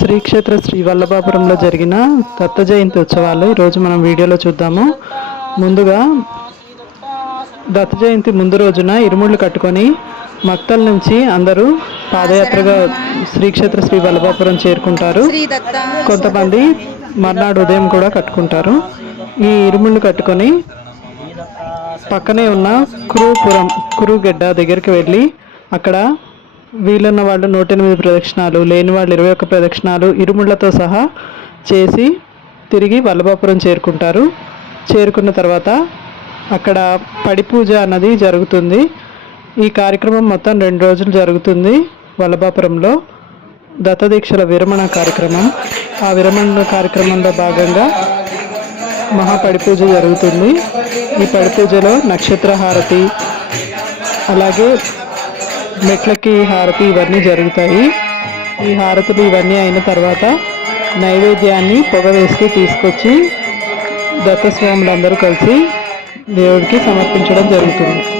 శ్రీక్షేత్ర శ్రీ వల్లభాపురంలో జరిగిన దత్త జయంతి ఉత్సవాలు ఈరోజు మనం వీడియోలో చూద్దాము. ముందుగా దత్త జయంతి ముందు రోజున ఇరుముళ్ళు కట్టుకొని మక్తల నుంచి అందరూ పాదయాత్రగా శ్రీక్షేత్ర శ్రీ వల్లభాపురం చేరుకుంటారు. కొంతమంది మర్నాడు ఉదయం కూడా కట్టుకుంటారు. ఈ ఇరుముళ్ళు కట్టుకొని పక్కనే ఉన్న కురుపురం కురుగెడ్డ దగ్గరికి వెళ్ళి అక్కడ వీలున్న వాళ్ళు నూట ఎనిమిది ప్రదక్షిణాలు లేని వాళ్ళు ఇరవై ఒక్క ప్రదక్షిణాలు ఇరుముళ్ళతో సహా చేసి తిరిగి వల్లభాపురం చేరుకుంటారు. చేరుకున్న తర్వాత అక్కడ పడి పూజ అన్నది జరుగుతుంది. ఈ కార్యక్రమం మొత్తం రెండు రోజులు జరుగుతుంది వల్లభాపురంలో. దత్తదీక్షల విరమణ కార్యక్రమం. ఆ విరమణ కార్యక్రమంలో భాగంగా మహాపడి పూజ జరుగుతుంది. ఈ పడి పూజలో నక్షత్ర హారతి అలాగే మెట్లకి హారతి ఇవన్నీ జరుగుతాయి. ఈ హారతులు ఇవన్నీ అయిన తర్వాత నైవేద్యాన్ని పొగ వేస్తూ తీసుకొచ్చి దత్తస్వాములందరూ కలిసి దేవుడికి సమర్పించడం జరుగుతుంది.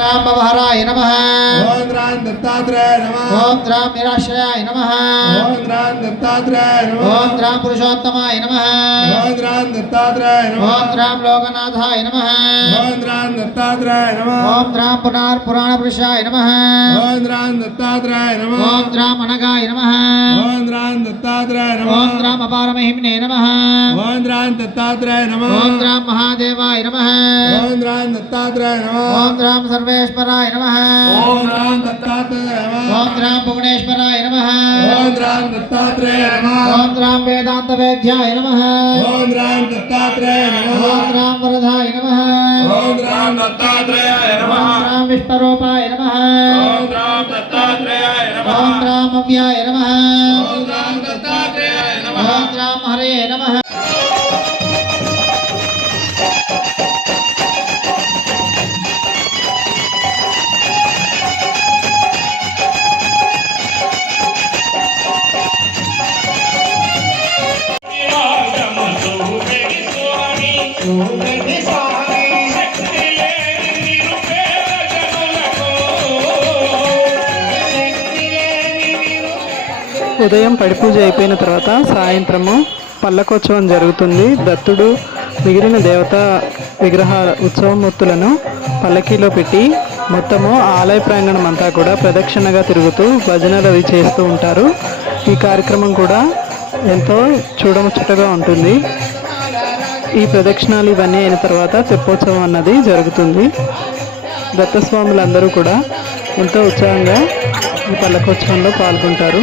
భవహరాయ నమ ఓం రాం దత్తాత్రేయ నమః ఓం రాం నిరాశ్రయాయ నమ ఓం రాం దత్తాత్రేయ నమః ఓం రాం పురుషోత్తమాయ నమ ఓం రాం దత్తాత్రేయ నమః ఓం రాం లోకనాథాయ నమ ఓం రాం దత్తాత్రేయ నమః ఓం రాం పునార్ పురాణ పురుషాయ నమ ఓం రాం దత్తాత్రేయ నమః ఓం రాం అనగాయ నమ ఓం రాం దత్తాత్రేయ ఓం నమః రాం అపారమహిమ్నే నమ ఓం రాం దత్తాత్రేయ నమః ఓం రాం మహాదేవాయ నమ ఓం రాం దత్తాత్రేయ నమః ఓం రాం సర్వేశ్వరాయ सर्वेश्वराय नमः ओम राम दत्तात्रेय नमः ओम राम भुवनेश्वराय नमः ओम राम दत्तात्रेय नमः ओम राम वेदांत वैद्याय नमः ओम राम दत्तात्रेय नमः ओम राम वरदाय नमः ओम राम दत्तात्रेय नमः ओम राम विश्वरूपाय नमः ओम राम दत्तात्रेय नमः ओम राम अव्याय नमः ఉదయం పడి పూజ అయిపోయిన తర్వాత సాయంత్రము పల్లకోత్సవం జరుగుతుంది. దత్తుడు మిగిలిన దేవత విగ్రహ ఉత్సవమూర్తులను పల్లకీలో పెట్టి మొత్తము ఆలయ ప్రాంగణం అంతా కూడా ప్రదక్షిణగా తిరుగుతూ భజనలు అవి చేస్తూ ఉంటారు. ఈ కార్యక్రమం కూడా ఎంతో చూడముచ్చటగా ఉంటుంది. ఈ ప్రదక్షిణాలు ఇవన్నీ అయిన తర్వాత తెప్పోత్సవం అన్నది జరుగుతుంది. దత్తస్వాములందరూ కూడా ఎంతో ఉత్సాహంగా ఈ పల్లకోత్సవంలో పాల్గొంటారు.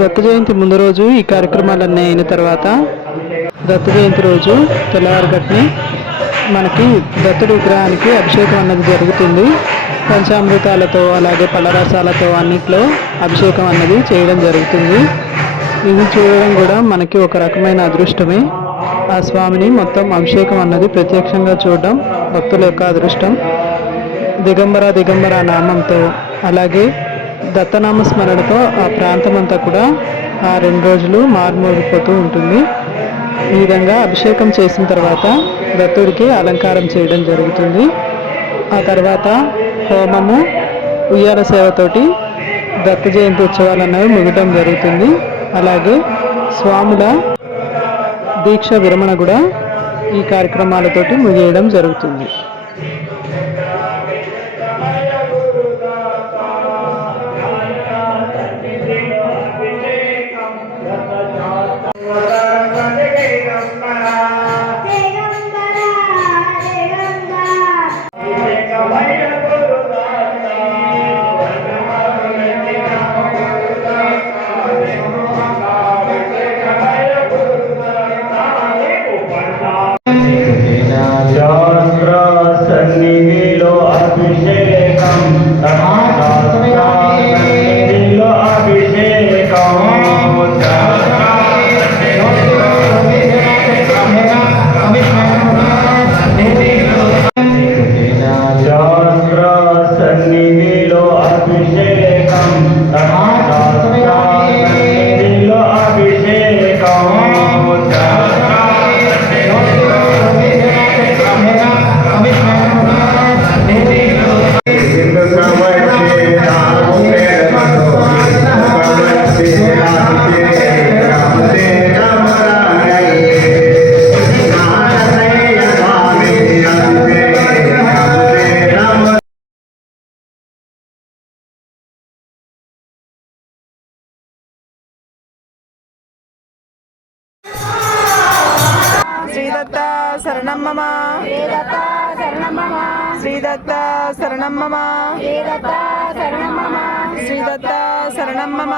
దత్త జయంతి ముందు రోజు ఈ కార్యక్రమాలన్నీ అయిన తర్వాత దత్త జయంతి రోజు తెల్లవారుగట్ని మనకి దత్తుడి విగ్రహానికి అభిషేకం అన్నది జరుగుతుంది. పంచామృతాలతో అలాగే పళ్ళరసాలతో అన్నిట్లో అభిషేకం అన్నది చేయడం జరుగుతుంది. ఇది చూడడం కూడా మనకి ఒక రకమైన అదృష్టమే. ఆ స్వామిని మొత్తం అభిషేకం అన్నది ప్రత్యక్షంగా చూడడం భక్తుల యొక్క అదృష్టం. దిగంబర దిగంబర నామంతో అలాగే దత్తనామ స్మరణతో ఆ ప్రాంతం అంతా కూడా ఆ రెండు రోజులు మారుమోగిపోతూ ఉంటుంది. ఈ విధంగా అభిషేకం చేసిన తర్వాత దత్తుడికి అలంకారం చేయడం జరుగుతుంది. ఆ తర్వాత హోమము ఉయ్యాల సేవతోటి దత్త జయంతి ఉత్సవాలు అనేవి ముగటం జరుగుతుంది. అలాగే స్వాముల దీక్ష విరమణ కూడా ఈ కార్యక్రమాలతోటి ముగియడం జరుగుతుంది. శ్రీదత్త శరణం మమ శ్రీదత్త శరణం మమ శ్రీదత్త శరణం మమ